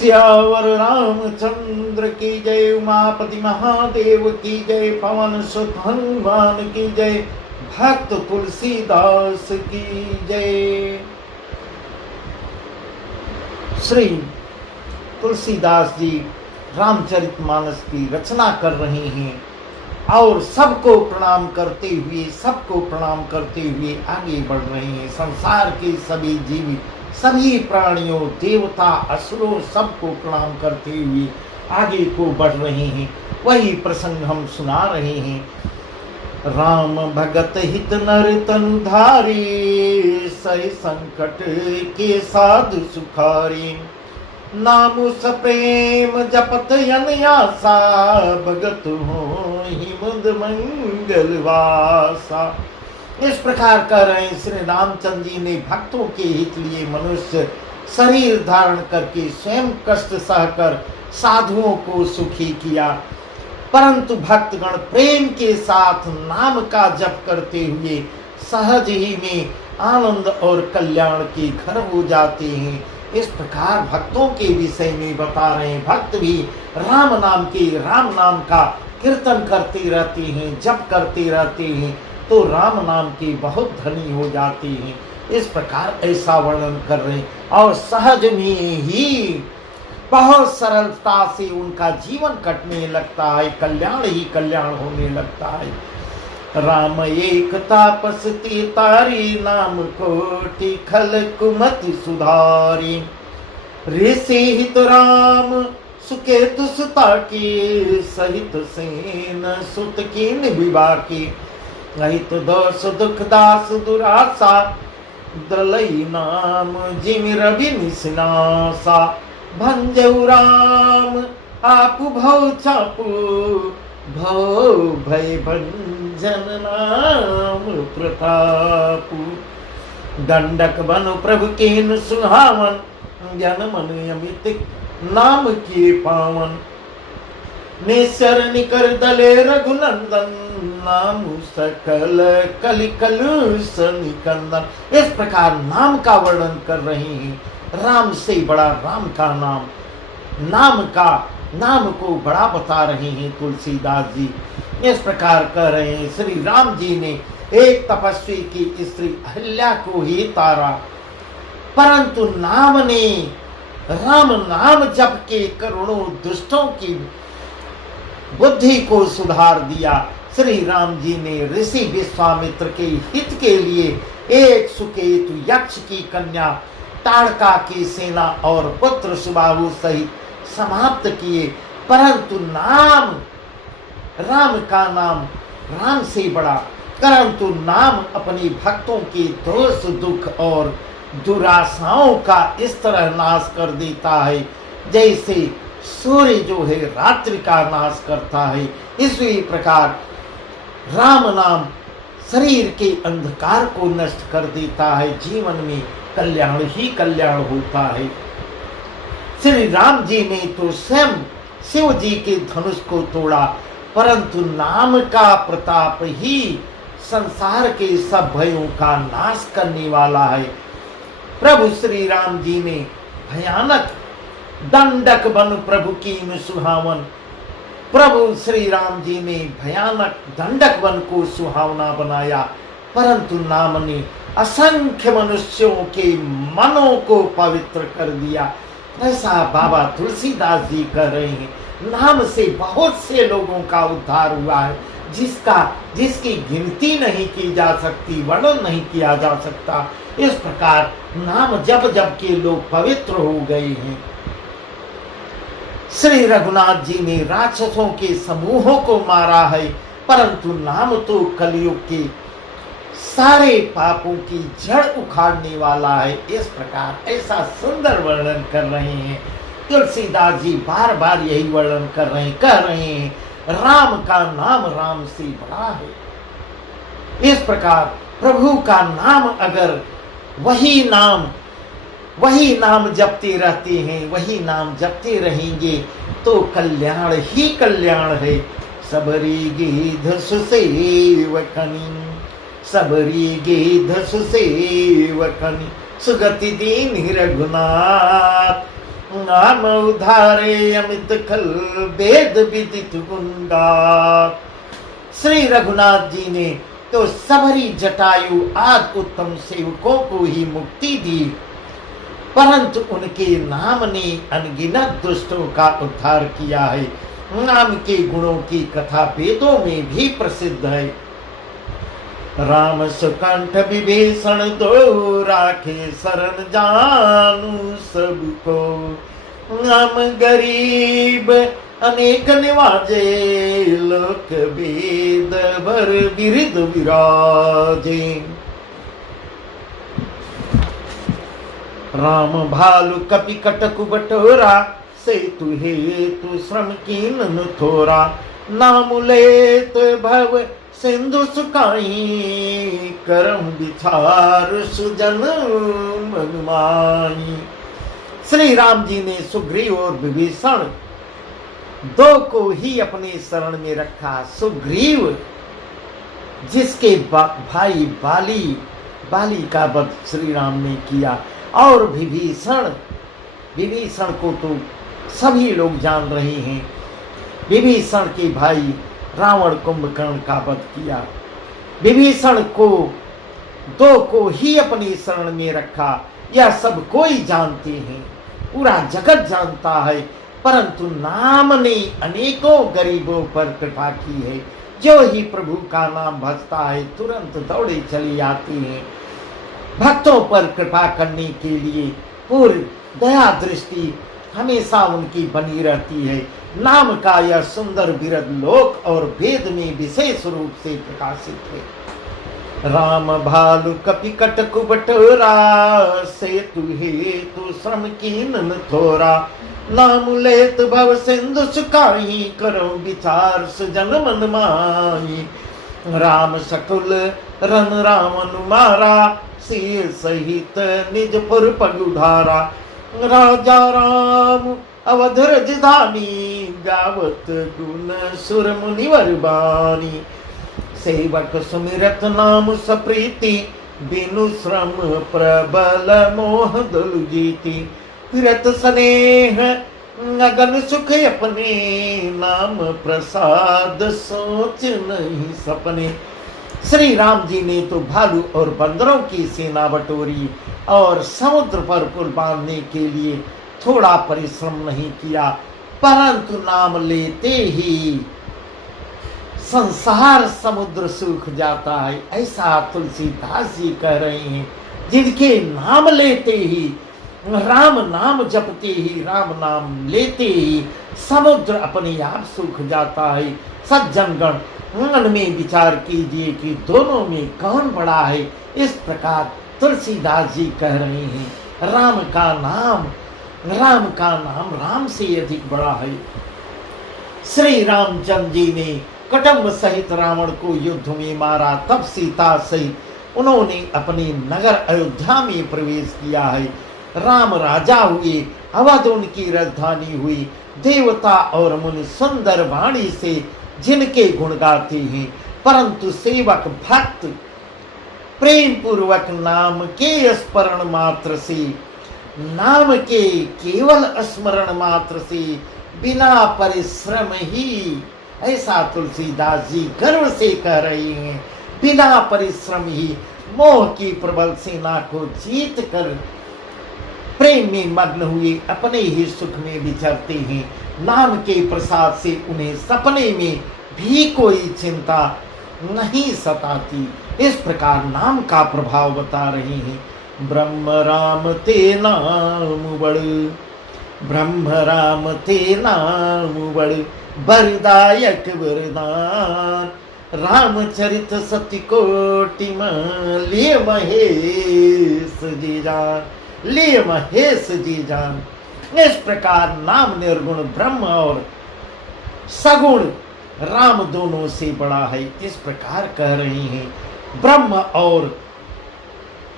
सियावर रामचंद्र की जय, उमापति महादेव की जय, पवन सुत हनुमान की जय, भक्त तुलसीदास की जय। श्री तुलसीदास जी रामचरितमानस की रचना कर रहे हैं और सबको प्रणाम करते हुए आगे बढ़ रहे हैं। संसार के सभी जीव, सभी प्राणियों, देवता, असुरों, सबको प्रणाम करते हुए आगे को बढ़ रहे हैं। वही प्रसंग हम सुना रहे हैं। राम भगत हित नर तनु धारी, सही संकट के साधु सुखारी, नाम सप्रेम जपत अनयासा, भगत हो ही मुद मंगल वासा। इस प्रकार कर रहे श्री रामचंद्र जी ने भक्तों के हित लिए मनुष्य शरीर धारण करके स्वयं कष्ट सहकर साधुओं को सुखी किया, परंतु भक्तगण प्रेम के साथ नाम का जप करते हुए सहज ही में आनंद और कल्याण के घर हो जाते हैं। इस प्रकार भक्तों के विषय में बता रहे हैं। भक्त भी राम नाम का कीर्तन करते रहते हैं, जप करते रहते हैं, तो राम नाम के बहुत धनी हो जाते हैं। इस प्रकार ऐसा वर्णन कर रहे हैं और सहज में ही बहुत सरलता से उनका जीवन कटने लगता है, कल्याण ही कल्याण होने लगता है। राम एक तापस तारी, नाम कोटि खल कुमति सुधारी, ऋषि हित राम सुकेतु सुता की, सहित सेन सुत कीन विवाह की, रहित दोष दुख दास दुरासा, दलई नाम जिमि रवि निसनासा, भंजऊ राम आपु भव चापू, भव भय भंजन नाम प्रतापु, दंडक बनु प्रभु कीन सुहावन, जन मन अमित नाम के पावन, निसर निकर दले रघुनंदन, नाम सकल कलिकल सनिकंदन। इस प्रकार नाम का वर्णन कर रहे हैं। राम से बड़ा राम का नाम को बड़ा बता रहे हैं तुलसीदास जी। इस प्रकार कर रहे हैं। श्री राम जी ने एक तपस्वी की स्त्री अहिल्या को ही तारा, परंतु राम नाम जप के करोड़ों दुष्टों की बुद्धि को सुधार दिया। श्री राम जी ने ऋषि विश्वामित्र के हित के लिए एक सुकेतु यक्ष की कन्या ताड़का की सेना और पुत्र सुबाहु सहित समाप्त किए, परंतु राम से बड़ा, परंतु नाम अपने भक्तों के दोष दुख और दुराशाओं का इस तरह नाश कर देता है जैसे सूर्य जो है रात्रि का नाश करता है। इसी प्रकार राम नाम शरीर के अंधकार को नष्ट कर देता है, जीवन में कल्याण ही कल्याण होता है। श्री राम जी ने तो स्वयं शिव जी के धनुष को तोड़ा, परंतु नाम का प्रताप ही संसार के सब भयों का नाश करने वाला है। प्रभु श्री राम जी ने भयानक दंडक बन प्रभु कीन सुहावन, प्रभु श्री राम जी ने भयानक दंडक वन को सुहावना बनाया, परंतु नाम ने असंख्य मनुष्यों के मनों को पवित्र कर दिया। ऐसा बाबा तुलसीदास जी कर रहे हैं। नाम से बहुत से लोगों का उद्धार हुआ है, जिसकी गिनती नहीं की जा सकती, वर्णन नहीं किया जा सकता। इस प्रकार नाम जब के लोग पवित्र हो गए हैं। श्री रघुनाथ जी ने राक्षसों के समूहों को मारा है, परंतु नाम तो कलयुग के सारे पापों की जड़ उखाड़ने वाला है। इस प्रकार ऐसा सुंदर वर्णन कर रहे हैं तुलसीदास जी। बार बार यही वर्णन कर रहे हैं, कह रहे हैं राम का नाम राम से बड़ा है। इस प्रकार प्रभु का नाम अगर वही नाम जपते रहते हैं, वही नाम जपते रहेंगे तो कल्याण ही कल्याण है। सबरी गिध सुसेवकनी, सबरी गिध सुसेवकनी, सुगति दीन रघुनाथ, नाम उधारे अमित खल वेद विदित गुंगा। श्री रघुनाथ जी ने तो सबरी जटायु आदि उत्तम सेवकों को ही मुक्ति दी, परंतु उनके नाम ने अनगिनत दुष्टों का उद्धार किया है। नाम के गुणों की कथा वेदों में भी प्रसिद्ध है। राम सुकंठ विभीषण दो राखे शरण जानू सबको। नाम गरीब अनेक निवाजे लोक वेद भर बिरद विराजे। राम भालु कपि कटक बटोरा सेतु हेतु श्रम कीन थोरा। नाम लेत भव सिंधु सुकाई करम विचार सुजन मनमाई। श्री राम जी ने सुग्रीव और विभीषण दो को ही अपने शरण में रखा। सुग्रीव जिसके भाई बाली का वध श्री राम ने किया, और विभीषण को तो सभी लोग जान रहे हैं। विभीषण के भाई रावण कुंभकर्ण का वध किया। विभीषण को दो को ही अपनी शरण में रखा, यह सब कोई जानते हैं, पूरा जगत जानता है। परंतु नाम ने अनेकों गरीबों पर कृपा की है। जो ही प्रभु का नाम भजता है तुरंत दौड़े चले आते हैं। भक्तों पर कृपा करने के लिए पूरी दया दृष्टि हमेशा उनकी बनी रहती है। नाम का यह सुंदर बिरद लोक और वेद में विशेष रूप से प्रकाशित है। राम भालु कपि कटक बटोरा सेतु हेतु श्रम कीन थोरा। नाम लेत भव सिंधु सुकाई करो विचार सुजन मन माई। राम सकुल रन रावण मारा सिय सहित निज पुर पगुधारा। राजा राम अवध राजधानी गावत गुण सुर मुनिवर बानी। सेवक सुमिरत नाम सप्रीति बिनु श्रम प्रबल मोह दुल जीति। फिरत स्नेह अगन सुख अपने नाम प्रसाद सोच नहीं सपने। श्री राम जी ने तो भालू और बंदरों की सेना बटोरी और समुद्र पर पुल बांधने के लिए थोड़ा परिश्रम नहीं किया, परंतु नाम लेते ही संसार समुद्र सूख जाता है। ऐसा तुलसीदास जी कह रहे हैं, जिनके नाम लेते ही, राम नाम जपते ही, राम नाम लेते ही समुद्र अपने आप सूख जाता है। सज्जनगण मन में विचार कीजिए कि दोनों में कौन बड़ा है। इस प्रकार तुलसीदास जी कह रहे हैं, राम का नाम राम से अधिक बड़ा है। श्री रामचंद्र जी ने कुटुंब सहित रावण को युद्ध में मारा, तब सीता सहित उन्होंने अपने नगर अयोध्या में प्रवेश किया है। राम राजा हुए, अवध उनकी राजधानी हुई। देवता और मुनि सुंदर वाणी से जिनके गुण गाते हैं, परंतु सेवक भक्त प्रेम पूर्वक नाम के स्मरण मात्र से, नाम के केवल स्मरण मात्र से, बिना परिश्रम ही, ऐसा तुलसीदास जी गर्व से कह रहे हैं, बिना परिश्रम ही मोह की प्रबल सेना को जीत कर प्रेम में मग्न हुए अपने ही सुख में विचरते हैं। नाम के प्रसाद से उन्हें सपने में भी कोई चिंता नहीं सताती। इस प्रकार नाम का प्रभाव बता रहे हैं। ब्रह्म राम ते नाम बड़, ब्रह्म राम ते नाम बड़, वरदायक वरदान। रामचरित सत्य कोटि लिए महेश जी जान, लिए महेश जी जान। इस प्रकार नाम निर्गुण ब्रह्म और सगुण राम दोनों से बड़ा है। इस प्रकार कह रहे हैं, ब्रह्म और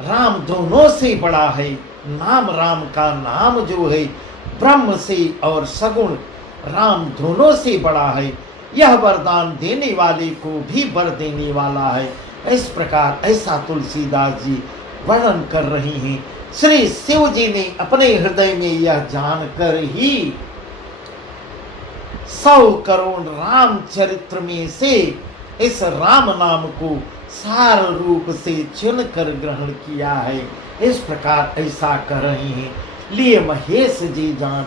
राम दोनों से बड़ा है। नाम राम का नाम जो है ब्रह्म से और सगुण राम दोनों से बड़ा है। यह वरदान देने वाले को भी वर देने वाला है। इस प्रकार ऐसा तुलसीदास जी वर्णन कर रहे हैं। श्री शिव जी ने अपने हृदय में यह जानकर ही 100 करोड़ रामचरित्र में से इस राम नाम को सार रूप से चुनकर ग्रहण किया है। इस प्रकार ऐसा कर रहे हैं। लिए महेश जी जान,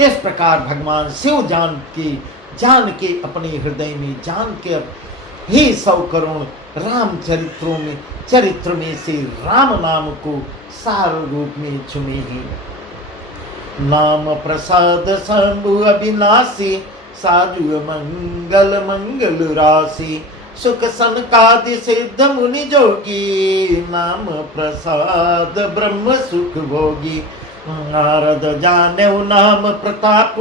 इस प्रकार भगवान शिव जान के अपने हृदय में जान के ही 100 करोड़ राम चरित्र में से राम नाम को सार रूप में चुने हैं। नाम प्रसाद शंभु अविनाशी, साधु मंगल मंगल राशि, सुख सनकादि सिद्ध मुनि जोगी, नाम प्रसाद ब्रह्म सुख भोगी। नारद जाने नाम प्रताप,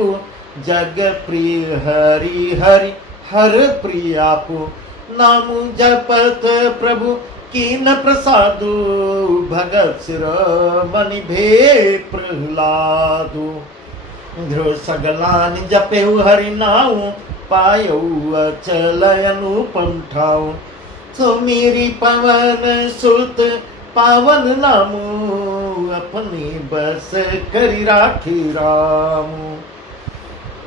जग प्रिय हरि हरि हर प्रियापु। नाम जपत प्रभु कीन प्रसादु, भगत शिरोमणि भे प्रहलादु। ध्रुव सगलान जपेउ हरि नाउ, पायौ अचल अनुपम ठाउ। सुमिरि पवन सुत पावन नामु, अपने बस करि राखी रामु।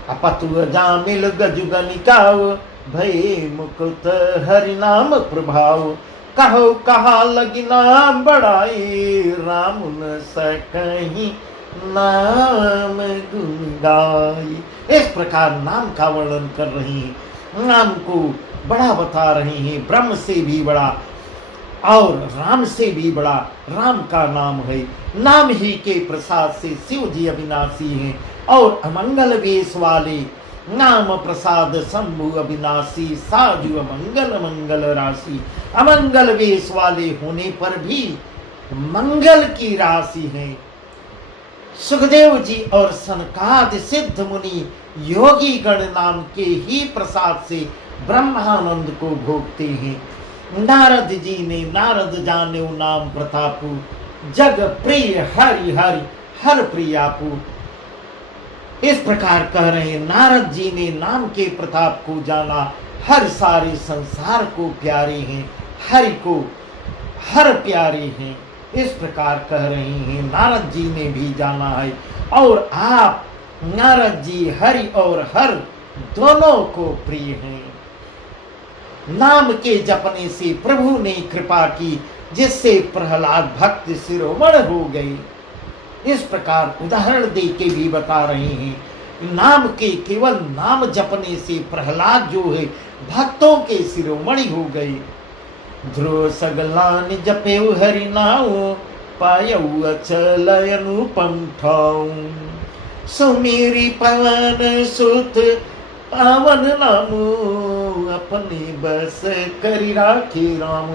अपतु अजामिल गजु गनिकाउ, भय मुकुत हरि नाम प्रभाव। कहो कहा लगी नाम बढ़ाई, राम न सकहीं नाम गुण गाई। इस प्रकार नाम का वर्णन कर रही हैं, नाम को बड़ा बता रहे हैं। ब्रह्म से भी बड़ा और राम से भी बड़ा राम का नाम है। नाम ही के प्रसाद से शिव जी अविनाशी हैं और अमंगल वेश वाले। नाम प्रसाद शंभु अविनाशी, साजु मंगल मंगल राशि। अमंगल वेश वाले होने पर भी मंगल की राशि है। सुखदेव जी और सनकादि सिद्ध मुनि योगी गण नाम के ही प्रसाद से ब्रह्मानंद को भोगते हैं। नारद जी ने नारद जाने नाम प्रतापु, जग प्रिय हरि हरि हर प्रियापु। इस प्रकार कह रहे हैं, नारद जी ने नाम के प्रताप को जाना, हर सारे संसार को प्यारे हैं, हरि को हर प्यारे हैं। इस प्रकार कह रहे हैं, नारद जी ने भी जाना है। और आप नारद जी हरि और हर दोनों को प्रिय हैं। नाम के जपने से प्रभु ने कृपा की, जिससे प्रहलाद भक्त शिरोमणि हो गए। इस प्रकार उदाहरण दे के भी बता रहे हैं। नाम के केवल नाम जपने से प्रहलाद जो है भक्तों के शिरोमणि हो गए। ध्रुव सगलान जपेउ हरि नाउ, पायउ अचल अनुपम ठाउ। सुमिरि पवन सुत पावन नामु, अपने बस करि राखी राम।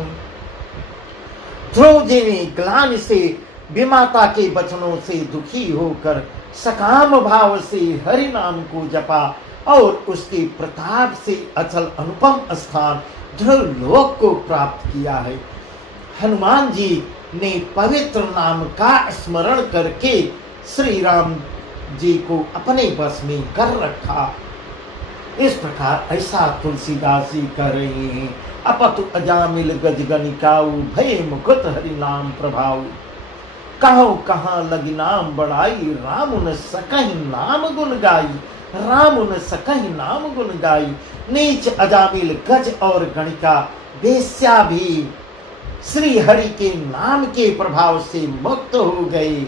ध्रुव जी ने ग्लानि से विमाता के वचनों से दुखी होकर सकाम भाव से हरि नाम को जपा और उसके प्रताप से अचल अनुपम स्थान ध्रुव लोक को प्राप्त किया है। हनुमान जी ने पवित्र नाम का स्मरण करके श्री राम जी को अपने बस में कर रखा। इस प्रकार ऐसा तुलसीदास जी कर रहे हैं। अपतु अजामिल गज गनिकाऊ, भय मुकुत हरि नाम प्रभाव। कहो कहाँ लगी नाम बढ़ाई, राम न सकहि नाम गुण गाई। राम न सकहि नाम गुण गाई। नीच अजामिल गज और गणिका वेश्या भी श्री हरि के नाम के प्रभाव से मुक्त हो गए।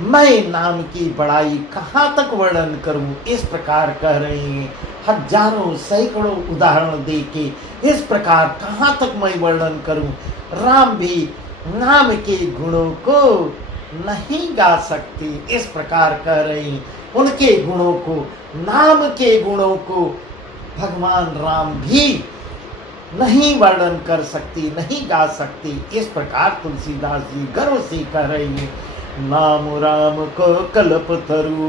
मैं नाम की बड़ाई कहाँ तक वर्णन करूं, इस प्रकार कह रहे हैं। हजारों सैकड़ों उदाहरण देके इस प्रकार कहाँ तक मैं वर्णन करूं। राम भी नाम के गुणों को नहीं गा सकते, इस प्रकार कह रहे हैं। उनके गुणों को, नाम के गुणों को भगवान राम भी नहीं वर्णन कर सकते, नहीं गा सकते। इस प्रकार तुलसीदास जी गर्व से कह रहे हैं। नाम राम को कल्प तरु,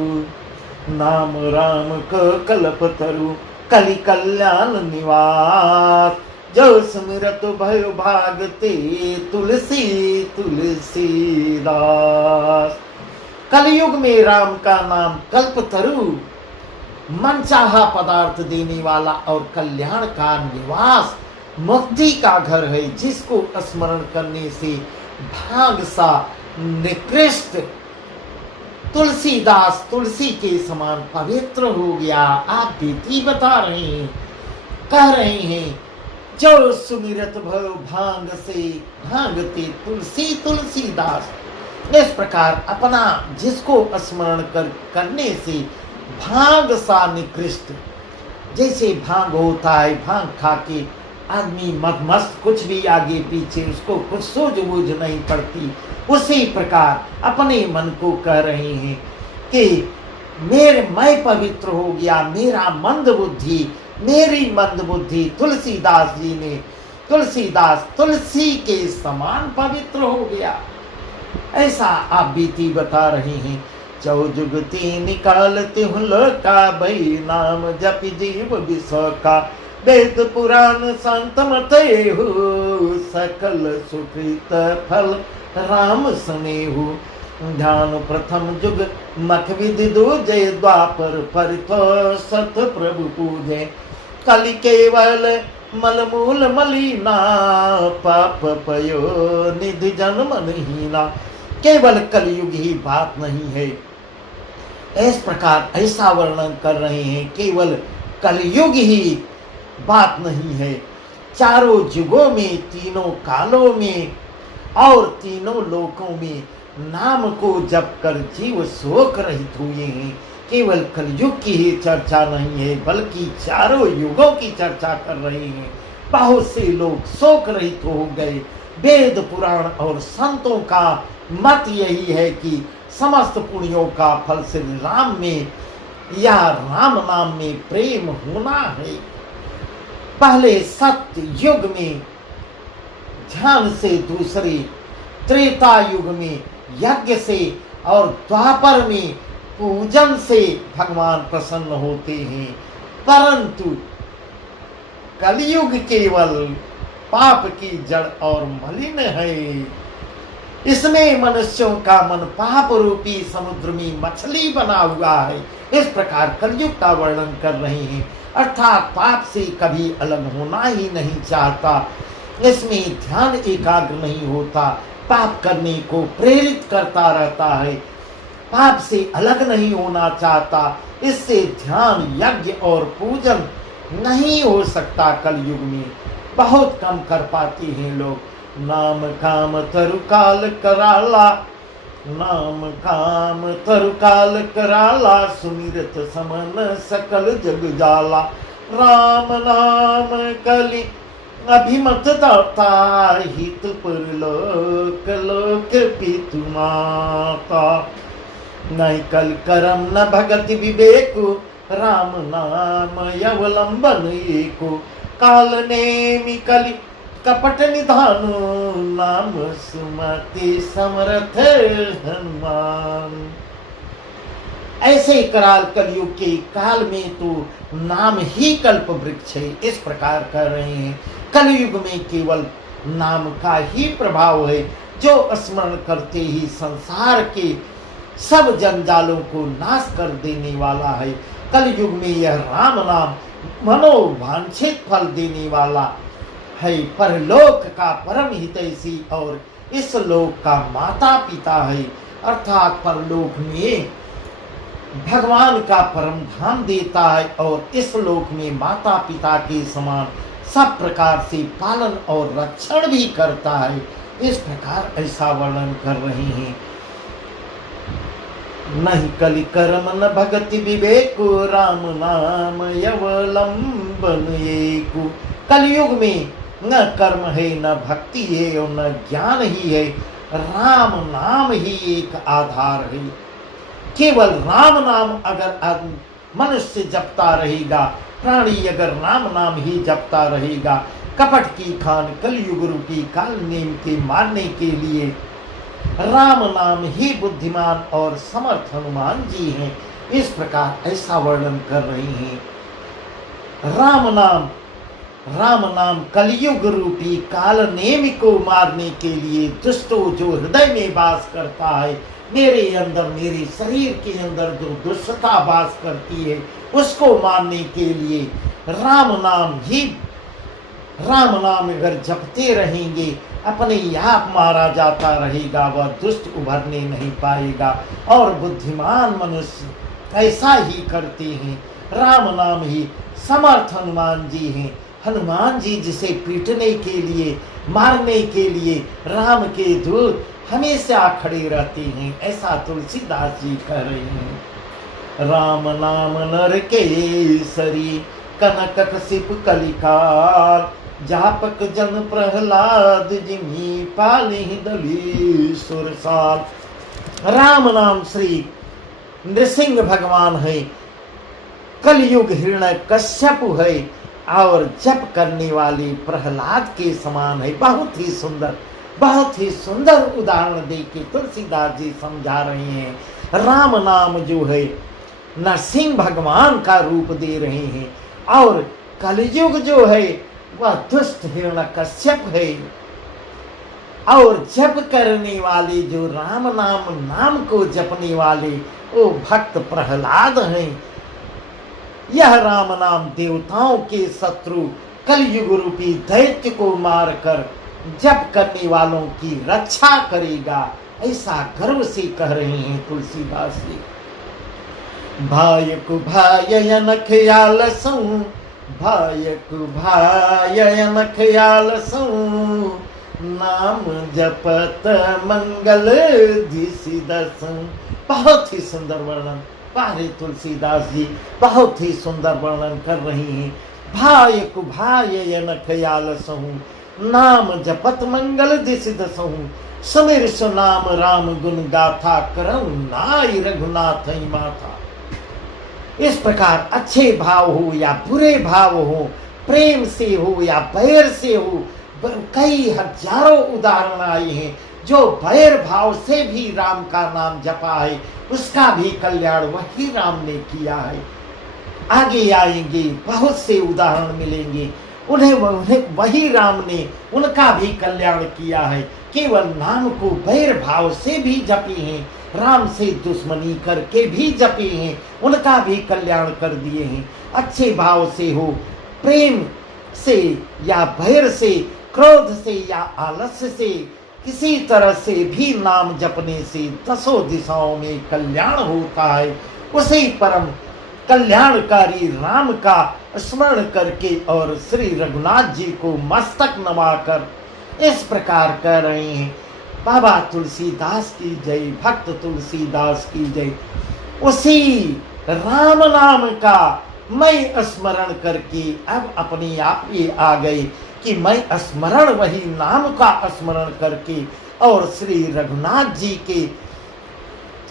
नाम राम को कल्प तरु। कलि कल्याण निवास, जो सुमिरत भयो भागते। तुलसी तुलसीदास। कलयुग में राम का नाम कल्पतरु, मनचाहा पदार्थ देने वाला और कल्याण का निवास, मुक्ति का घर है, जिसको स्मरण करने से भाग सा निकृष्ट तुलसीदास तुलसी के समान पवित्र हो गया। आप बेटी बता रहे हैं, कह रहे हैं, जो सुमिरत भव भांग से भांगते तुलसी तुलसीदास। इस प्रकार अपना जिसको स्मरण करने से भांग सा निकृष्ट, जैसे भांग होता है, भांग खा के आदमी मदमस्त, कुछ भी आगे पीछे उसको कुछ सूझबूझ नहीं पड़ती, उसी प्रकार अपने मन को कह रहे हैं कि मैं पवित्र हो गया, मेरा मंद बुद्धि, मेरी मंद बुद्धि तुलसीदास जी ने, तुलसीदास तुलसी के समान पवित्र हो गया। ऐसा आप बीती बता रहे हैं। चौजुगती निकालते का भई नाम जप जीव विश्व का, वेद पुराण संत मते हो, सकल सुकृत फल राम स्नेहु। ध्यान प्रथम जुग मख विधि दूजे, द्वापर परित सत प्रभु पूजे। कलि केवल मलमूल मलिना, पाप पयो निधि जन्म हीना। केवल कलयुग ही बात नहीं है, इस प्रकार ऐसा वर्णन कर रहे हैं। केवल कलयुग ही बात नहीं है, चारों युगों में, तीनों कालों में और तीनों लोकों में नाम को जप कर जीव शोक रहित हुए हैं। केवल कलयुग की ही चर्चा नहीं है, बल्कि चारों युगों की चर्चा कर रहे हैं। बहुत से लोग शोक रहित हो गए। वेद पुराण और संतों का मत यही है कि समस्त पुण्यों का फल श्री राम में या राम नाम में प्रेम होना है। पहले सत्य युग में ध्यान से, दूसरे त्रेता युग में यज्ञ से और द्वापर में पूजन से भगवान प्रसन्न होते हैं। परंतु कलयुग केवल पाप की जड़ और मलिन है। इसमें मनुष्यों का मन पाप रूपी समुद्र में मछली बना हुआ है। इस प्रकार कलयुग का वर्णन कर रहे हैं, अर्थात पाप से कभी अलग होना ही नहीं चाहता। इसमें ध्यान एकाग्र नहीं होता, पाप करने को प्रेरित करता रहता है, पाप से अलग नहीं होना चाहता। इससे ध्यान, यज्ञ और पूजन नहीं हो सकता। कलयुग में बहुत कम कर पाते हैं लोग। नाम काम तरुकाल कराला, नाम काम तरुकाल कराला, सुमिरत समन सकल जग जाला। राम नाम कलि अभिमत दाता, हित परलोक लोक पितु माता। नहीं कल करम न भगति विवेकु, राम नाम अवलंबन एको। काल नेमि कलि कपट निधानु, नाम सुमति समर्थ हनुमान। ऐसे कराल कलयुग के काल में तो नाम ही कल्प वृक्ष है। इस प्रकार कर रहे हैं, कलयुग में केवल नाम का ही प्रभाव है, जो स्मरण करते ही संसार के सब जंजालों को नाश कर देने वाला है। कलयुग में यह राम नाम मनोवांछित फल देने वाला है, परलोक का परम हितैषी और इस लोक का माता पिता है। अर्थात परलोक में भगवान का परम धाम देता है और इस लोक में माता पिता के समान सब प्रकार से पालन और रक्षण भी करता है। इस प्रकार ऐसा वर्णन कर रहे हैं। नहीं कलि कर्म न भगति विवेकु, राम नाम अवलंबन एको। कलयुग में न कर्म है, न भक्ति है और न ज्ञान ही है, राम नाम ही एक आधार है। केवल राम नाम अगर मनुष्य जपता रहेगा, प्राणी अगर राम नाम ही जपता रहेगा, कपट की खान कलयुग रूपी काल नेम के मारने के लिए राम नाम ही बुद्धिमान और समर्थ हनुमान जी हैं। इस प्रकार ऐसा वर्णन कर रहे हैं। राम नाम कलयुग रूपी काल नेमि को मारने के लिए दुष्टों जो हृदय में वास करता है, मेरे अंदर, मेरे शरीर के अंदर जो दुष्टता वास करती है, उसको मारने के लिए राम नाम अगर जपते रहेंगे, अपने आप मारा जाता रहेगा, वह दुष्ट उभरने नहीं पाएगा। और बुद्धिमान मनुष्य ऐसा ही करते हैं। राम नाम ही समर्थ हनुमान जी हैं। हनुमान जी जिसे पीटने के लिए, मारने के लिए राम के दूत हमेशा खड़े रहते हैं, ऐसा तुलसीदास जी कह रहे हैं। राम नाम नर केसरी कनक कसिप कलिकाल, जापक जन प्रहलाद जिमी पाली दली सुरसाल। राम नाम श्री नृसिंह भगवान है, कलयुग हिरण्य कश्यप है और जप करने वाले प्रहलाद के समान है। बहुत ही सुंदर उदाहरण देके तुलसीदास जी समझा रहे हैं। राम नाम जो है नरसिंह भगवान का रूप दे रहे हैं और कलयुग जो है वह दुष्ट हिरण्यकश्यप है। और जप करने वाले जो राम नाम को जपने वाले वो भक्त प्रहलाद हैं। यह राम नाम देवताओं के शत्रु कलयुग रूपी दैत्य को मारकर जप करने वालों की रक्षा करेगा, ऐसा गर्व से कह रहे हैं तुलसीदास जी। भायक भायन ख्याल सौ, भायक भायन ख्याल सौ, नाम जपत मंगल दिसि दसौ। बहुत ही सुंदर वर्णन पारे तुलसीदास जी बहुत ही सुंदर वर्णन कर रही हैं। भायक भायन ख्याल सहु, नाम जपत मंगल दिसि दसौ, समीर सुनाम राम गुण गाथा, करऊ नाई रघुनाथ माथा। इस प्रकार अच्छे भाव हो या बुरे भाव हो, प्रेम से हो या बैर से हो, कई हजारों उदाहरण आए हैं। जो बैर भाव से भी राम का नाम जपा है उसका भी कल्याण वही राम ने किया है। आगे आएंगे बहुत से उदाहरण मिलेंगे, उन्हें वही राम ने उनका भी कल्याण किया है। केवल नाम को बैर भाव से भी जपे हैं, राम से दुश्मनी करके भी जपे हैं, उनका भी कल्याण कर दिए हैं। अच्छे भाव से हो, प्रेम से या बैर से, क्रोध से या आलस्य से, किसी तरह से भी नाम जपने से दसों दिशाओं में कल्याण होता है। उसी परम कल्याणकारी राम का स्मरण करके और श्री रघुनाथ जी को मस्तक नवाकर इस प्रकार कह रहे हैं। बाबा तुलसीदास की जय, भक्त तुलसीदास की जय। उसी राम नाम का मैं स्मरण करके अब अपने आप ये आ गए कि मैं स्मरण वही नाम का स्मरण करके और श्री रघुनाथ जी के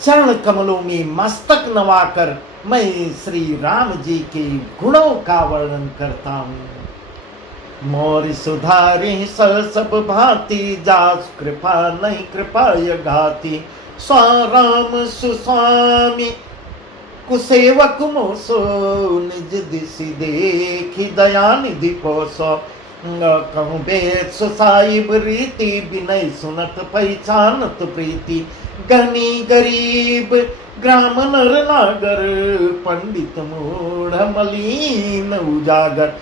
चरण कमलों में मस्तक नवाकर मैं श्री राम जी के गुणों का वर्णन करता हूँ। मोर सुधारे सब भांति, जास कृपा नहीं कृपा घाती, स्वाराम सुस्वामी कुसेवक मोसो, निज दिशि देखी दया निधि पोसो। कहूँ बेद सुसाहिब रीति, विनय सुनत पहचानत प्रीति, गनी गरीब ग्राम नर नागर, पंडित मूढ़ मलिन उजागर।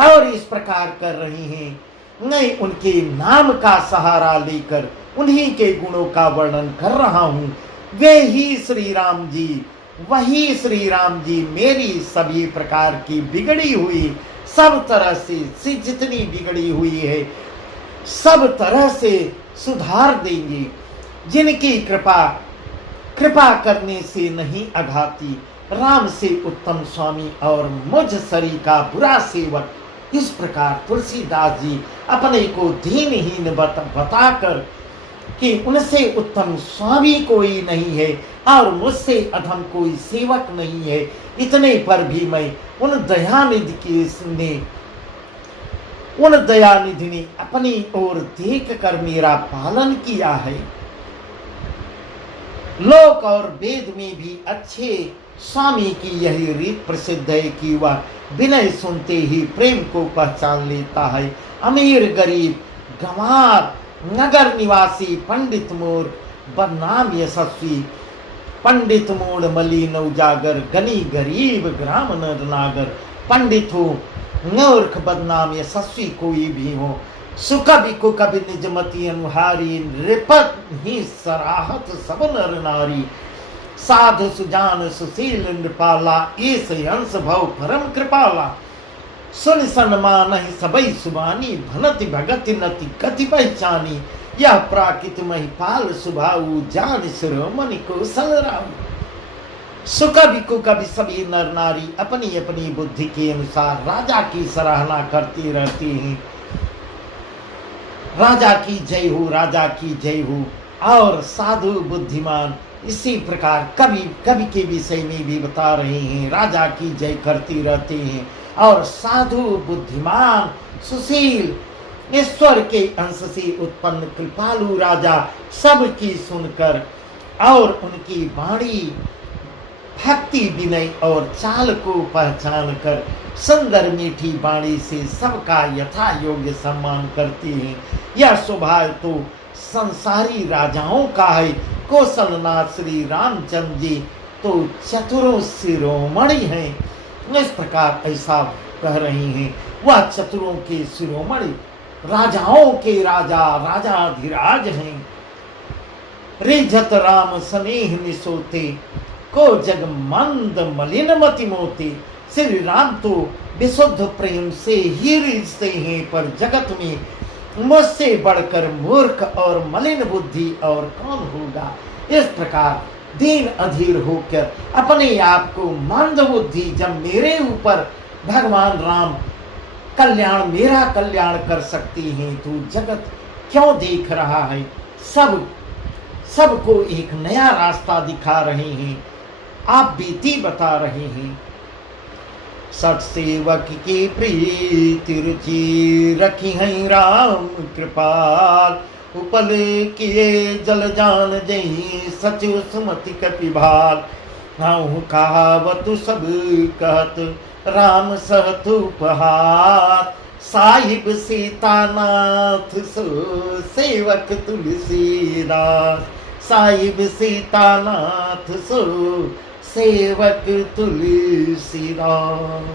और इस प्रकार कर रही हैं। मैं उनके नाम का सहारा लेकर उन्हीं के गुणों का वर्णन कर रहा हूँ। वे ही श्री राम जी, वही श्री राम जी मेरी सभी प्रकार की बिगड़ी हुई, सब तरह से जितनी बिगड़ी हुई है सब तरह से सुधार देंगे। जिनकी कृपा करने से नहीं अघाती, राम से उत्तम स्वामी और मुझ सरी का बुरा सेवक। इस प्रकार तुलसीदास जी अपने को दीनहीन बताकर कि उनसे उत्तम स्वामी कोई नहीं है और मुझसे अधम कोई सेवक नहीं है, इतने पर भी मैं उन दयानिधि ने अपनी ओर देख कर मेरा पालन किया है। लोक और वेद में भी अच्छे स्वामी की यही रीत प्रसिद्ध है कि वह विनय सुनते ही प्रेम को पहचान लेता है। अमीर गरीब, गंवार, नगर निवासी, पंडित मूढ़, बदनाम यशस्वी, पंडित मूढ़ मलिन उजागर, गनी गरीब ग्राम नर नागर। पंडित हो, मूर्ख, बदनाम, यशस्वी कोई भी हो, सुकवि को कवि निजमति अनुहारी, नृपत ही सराहत सब नर नारी। साधु सुजान सुशील नृपाला, ईस अंश भव परम कृपाला। सुन सन्मान ही सबई सुबानी, भनति भगति नति कति पहचानी। यह प्राकृत महिपाल सुभाऊ, जान शिरोमणि कौशल राऊ। सुकवि को कवि सभी नर नारी अपनी अपनी बुद्धि के अनुसार राजा की सराहना करती रहती हैं। राजा की जय हो, राजा की जय हो। और साधु बुद्धिमान इसी प्रकार कवि के विषय में भी बता रहे हैं, राजा की जय करती रहते हैं। और साधु बुद्धिमान सुशील ईश्वर के अंश से उत्पन्न कृपालु राजा सबकी सुनकर और उनकी वाणी भक्ति विनय और चाल को पहचान कर सुंदर मीठी वाणी से सबका यथा योग्य सम्मान करती हैं। यह स्वभाव तो संसारी राजाओं का है। कौशलनाथ श्री रामचंद्र जी तो चतुरों शिरोमणि हैं। इस प्रकार ऐसा कह रही हैं, वह चतुरों के शिरोमणि राजाओं के राजा राजाधिराज हैं। रिझत राम स्नेह निसोते, को जग मंद मलिन मति मोते। श्री राम तो विशुद्ध प्रेम से ही रिझते हैं, पर जगत में मुझसे बढ़कर मूर्ख और मलिन बुद्धि और कौन होगा। इस प्रकार दीन अधीर होकर अपने आप को मंद बुद्धि जब मेरे ऊपर भगवान राम कल्याण मेरा कल्याण कर सकती हैं, तो जगत क्यों देख रहा है। सबको एक नया रास्ता दिखा रहे हैं, आप बीती बता रहे हैं। सत सेवक की प्रीति रुचि, रखी है राम कृपाल। उपल किए जल जान जही, सचिव सुमति कपिभाल। हाँ कहावत सब कहत, राम सहत उपहार। साहिब सीतानाथ सो सेवक तुलसीदास। साहिब सीतानाथ सो सेवक तुलसीदास।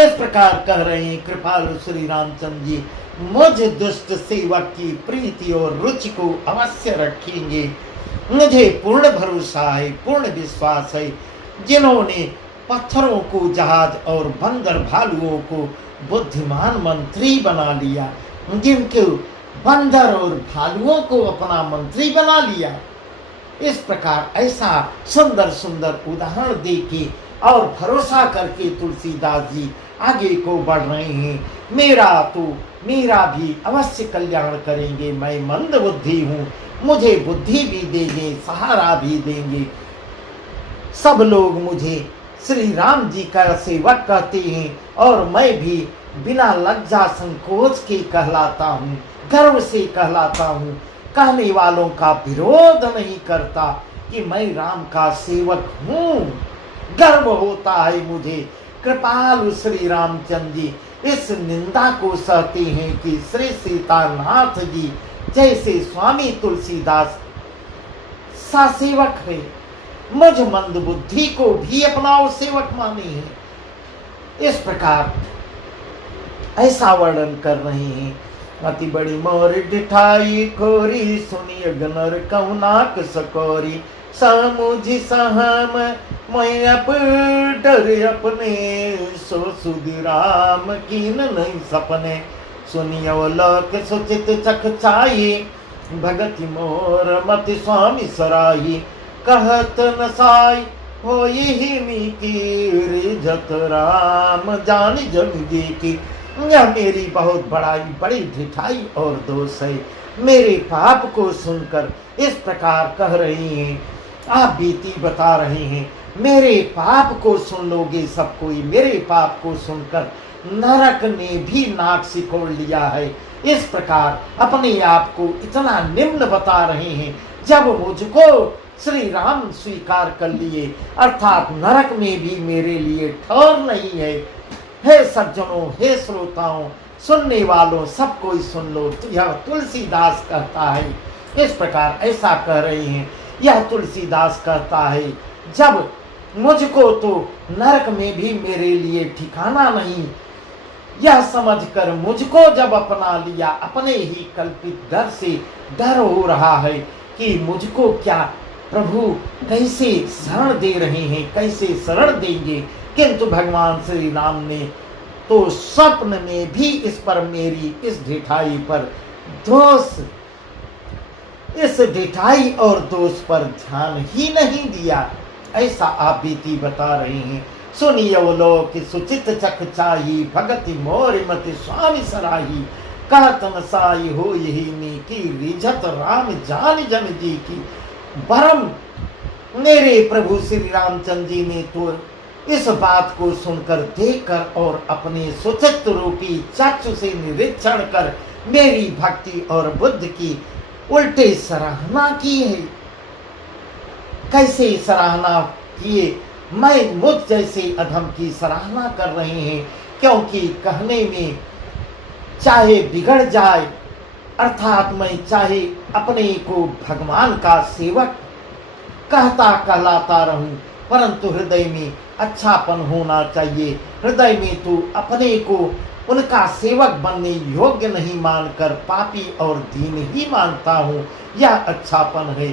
इस प्रकार कह रहे हैं कृपालु श्री रामचंद्र जी, मुझ दुष्ट सेवक की प्रीति और रुचि को अवश्य रखेंगे। मुझे पूर्ण भरोसा है, पूर्ण विश्वास है। जिन्होंने पत्थरों को जहाज और बंदर भालुओं को बुद्धिमान मंत्री बना लिया, जिनके बंदर और भालुओं को अपना मंत्री बना लिया। इस प्रकार ऐसा सुंदर सुंदर उदाहरण देके और भरोसा करके तुलसीदास जी आगे को बढ़ रहे हैं। मेरा भी अवश्य कल्याण करेंगे। मैं मंद बुद्धि हूँ, मुझे बुद्धि भी देंगे, सहारा भी देंगे। सब लोग मुझे श्री राम जी का सेवक कहते हैं और मैं भी बिना लज्जा संकोच के कहलाता हूँ, गर्व से कहलाता हूँ। कहने वालों का विरोध नहीं करता कि मैं राम का सेवक हूँ। गर्व होता है मुझे। कृपालु श्री रामचंद्र जी इस निंदा को सहते हैं कि श्री सीतानाथ जी जैसे स्वामी तुलसीदास सा सेवक है, मुझ मंद बुद्धि को भी अपना सेवक माने हैं। इस प्रकार ऐसा वर्णन कर रहे हैं। अति बड़ी मोर डिठाई खोरी, सुनिय गनर कौनाक सकोरी। समुझ सहम मैं अप डर अपने, सो सुधि राम कीन नहीं सपने। सुनियो लोक सुचित चखचाई, भगति मोर मति स्वामी सराही। कहत न साई हो यही मीकी, रिझत राम जानी जग जी की। यह मेरी बहुत बड़ी ढिठाई और दोष है। मेरे पाप को सुनकर इस प्रकार कह रही हैं, आप बीती बता रहे हैं। मेरे पाप को सुन लोगे सब कोई। मेरे पाप को सुनकर नरक ने भी नाक सिकोड़ लिया है। इस प्रकार अपने आप को इतना निम्न बता रहे हैं। जब मुझको श्री राम स्वीकार कर लिए, अर्थात नरक में भी मेरे लिए ठौर नहीं है। हे सज्जनों, हे श्रोताओं, सुनने वालों, सब कोई सुन लो। तो यह तुलसीदास कहता है। इस प्रकार ऐसा कह रहे हैं। यह तुलसीदास कहता है, जब मुझको तो नरक में भी मेरे लिए ठिकाना नहीं, यह समझकर मुझको जब अपना लिया, अपने ही कल्पित डर से डर हो रहा है कि मुझको क्या प्रभु कैसे शरण दे रहे हैं, कैसे शरण देंगे। किंतु भगवान श्री राम ने तो स्वप्न में भी इस पर, मेरी इस ढिठाई पर दोष, इस ढिठाई और दोष पर ध्यान ही नहीं दिया। ऐसा आप बीती बता रहे हैं। सुनियो लोक सुचित चक चाही, भगति मोर मति स्वामी सराही, कहत न साई हो यही नी की, रिझत राम जान जन जी की। परम मेरे प्रभु श्री रामचंद्र जी ने तो इस बात को सुनकर, देखकर और अपने सुचित रूपी चक्षु से निरीक्षण कर मेरी भक्ति और बुद्धि की उल्टे सराहना की है। कैसे सराहना किए? मैं मुझ जैसे अधम की सराहना कर रहे हैं, क्योंकि कहने में चाहे बिगड़ जाए, अर्थात मैं चाहे अपने को भगवान का सेवक कहता कहलाता रहूं, परंतु हृदय में अच्छापन होना चाहिए। हृदय में तो अपने को उनका सेवक बनने योग्य नहीं मानकर पापी और दीन ही मानता हूँ, यह अच्छापन है।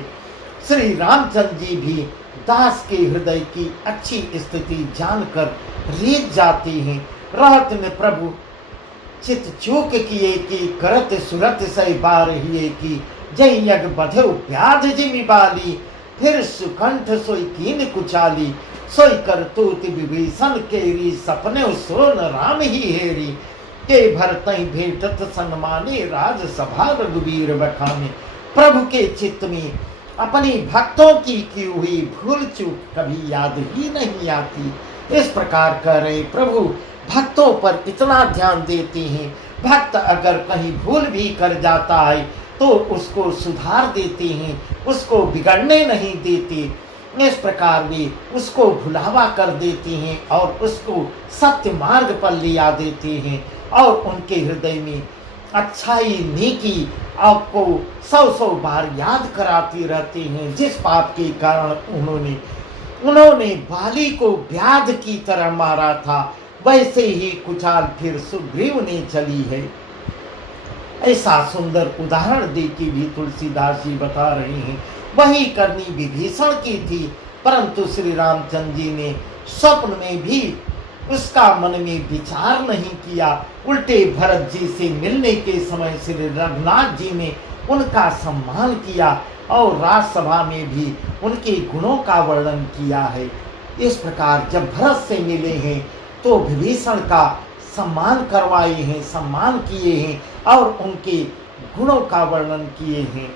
श्री रामचंद्र जी भी दास के हृदय की अच्छी स्थिति जानकर रीझ जाते हैं। रहत ने प्रभु चित चूक किए कि करत सुरत सै बार हिए की, जय यज्ञ बधो व्याध जिमि बाली, फिर सुकंठ सोई कीन कुचाली, सोई कर तूत विभीषण केरी, सपने सोन राम ही हेरी, के भर तई भेटत सन्माने, राज सभा रघुवीर बखाने। प्रभु के चित्त में अपनी भक्तों की हुई भूल चूक कभी याद ही नहीं आती। इस प्रकार कर रहे प्रभु भक्तों पर इतना ध्यान देते हैं। भक्त अगर कहीं भूल भी कर जाता है तो उसको सुधार देते हैं, उसको बिगड़ने नहीं देते। इस प्रकार वे उसको भुलावा कर देते हैं और उसको सत्य मार्ग पर ले आ देते हैं, और उनके हृदय में अच्छाई नेकी आपको 100 बार याद कराते रहते हैं। जिस पाप के कारण उन्होंने बाली को व्याध की तरह मारा था, वैसे ही कुचाल फिर सुग्रीव ने चली है। ऐसा सुंदर उदाहरण देके भी तुलसीदास जी बता रहे हैं। वही करनी विभीषण की थी, परंतु श्री रामचंद्र जी ने स्वप्न में भी उसका मन में विचार नहीं किया। उल्टे भरत जी से मिलने के समय श्री रघुनाथ जी ने उनका सम्मान किया और राजसभा में भी उनके गुणों का वर्णन किया है। इस प्रकार जब भरत से मिले हैं तो विभीषण का सम्मान करवाए हैं, सम्मान किए हैं और उनके गुणों का वर्णन किए हैं।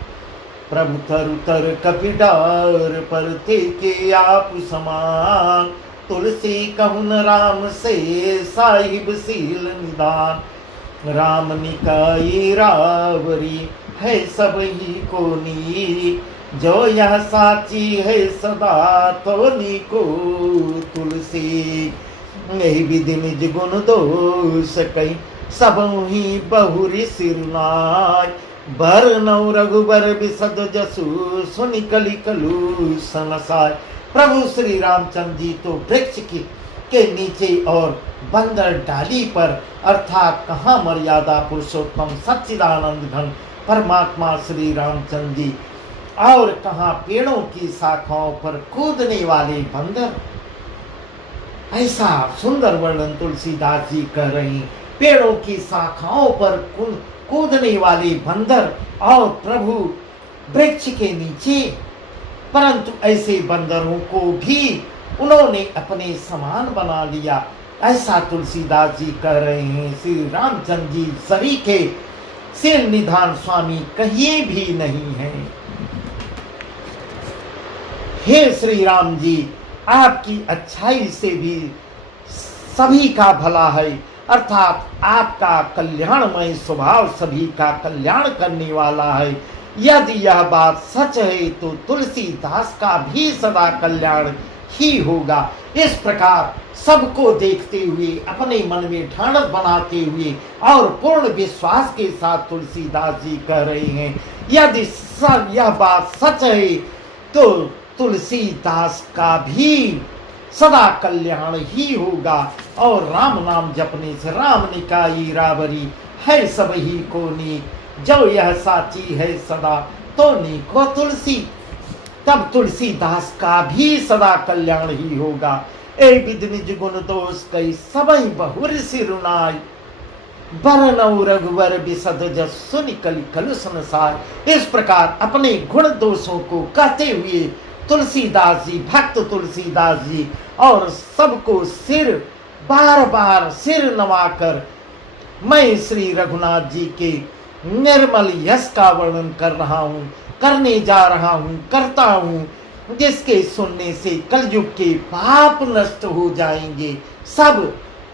प्रभु तरु तर कपिडार पर थे के आप समान, तुलसी कहून राम से साहिब सील निदान, राम निकाई रावरी है सब ही को नी, जो यह साची है सदा तो नी को तुलसी, यही विधि निज गुण दोष कई सब ही बहुरी सिरनाय, बर नौ रघुबर बिसद जसु सुनि कलि कलु सनसाय। प्रभु श्री रामचंद्र जी तो वृक्ष के नीचे और बंदर डाली पर, अर्थात कहाँ मर्यादा पुरुषोत्तम सच्चिदानंद घन परमात्मा श्री रामचंद्र जी, और कहाँ पेड़ों की शाखाओं पर कूदने वाले बंदर। ऐसा सुंदर वर्णन तुलसीदास जी कर रहे हैं। पेड़ों की शाखाओं पर कूदने वाले बंदर और प्रभु वृक्ष के नीचे, परंतु ऐसे बंदरों को भी उन्होंने अपने समान बना लिया। ऐसा तुलसीदास जी कह रहे हैं। श्री रामचंद्र जी सभी के सिर निधान स्वामी कहीं भी नहीं है। हे श्री राम जी, आपकी अच्छाई से भी सभी का भला है, अर्थात आपका कल्याणमय स्वभाव सभी का कल्याण करने वाला है। यदि यह बात सच है तो तुलसीदास का भी सदा कल्याण ही होगा। इस प्रकार सबको देखते हुए, अपने मन में ठानस बनाते हुए और पूर्ण विश्वास के साथ तुलसीदास जी कह रहे हैं, यदि यह बात सच है तो तुलसीदास का भी सदा कल्याण ही होगा। और राम नाम जपने से राम निकाई रावरी है सब ही को नीक, जो यह साची है सदा तो नीको तुलसी। तब तुलसीदास का भी सदा कल्याण ही होगा। ए विधि निज गुण दोष कई सबई बहुर सिरुनाई, बरनऊ रघुवर बिसद जस सुनि कलि कलु संसार। इस प्रकार अपने गुण दोषों को कहते हुए तुलसीदास जी, भक्त तुलसीदास जी और सबको सिर बार बार सिर नवाकर मैं श्री रघुनाथ जी के निर्मल यश का वर्णन कर रहा हूँ, करने जा रहा हूँ, करता हूँ, जिसके सुनने से कलयुग के पाप नष्ट हो जाएंगे।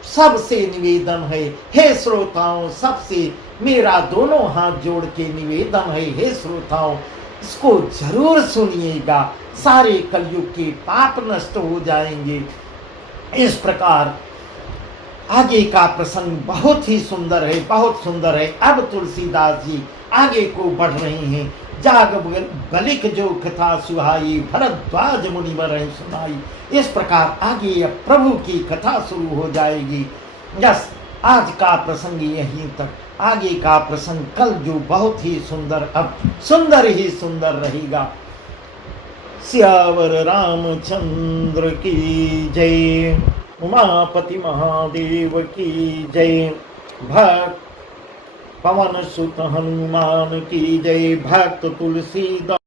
सबसे निवेदन है, हे श्रोताओं, सबसे मेरा दोनों हाथ जोड़ के निवेदन है, हे श्रोताओं, इसको जरूर सुनिएगा, सारे कलयुग के पाप नष्ट हो जाएंगे। इस प्रकार आगे का प्रसंग बहुत ही सुंदर है, बहुत सुंदर है। अब तुलसीदास जी आगे को बढ़ रहे हैं। जाग बलिक जो कथा सुहाई, भरद्वाज मुनिवर सुनाई। इस प्रकार आगे अब प्रभु की कथा शुरू हो जाएगी। यस, आज का प्रसंग यहीं तक, आगे का प्रसंग कल जो बहुत ही सुंदर, अब सुंदर ही सुंदर रहेगा। सियावर रामचंद्र की जय, उमापति महादेव की जय, भक्त पवन सुत हनुमान की जय, भक्त तुलसीदास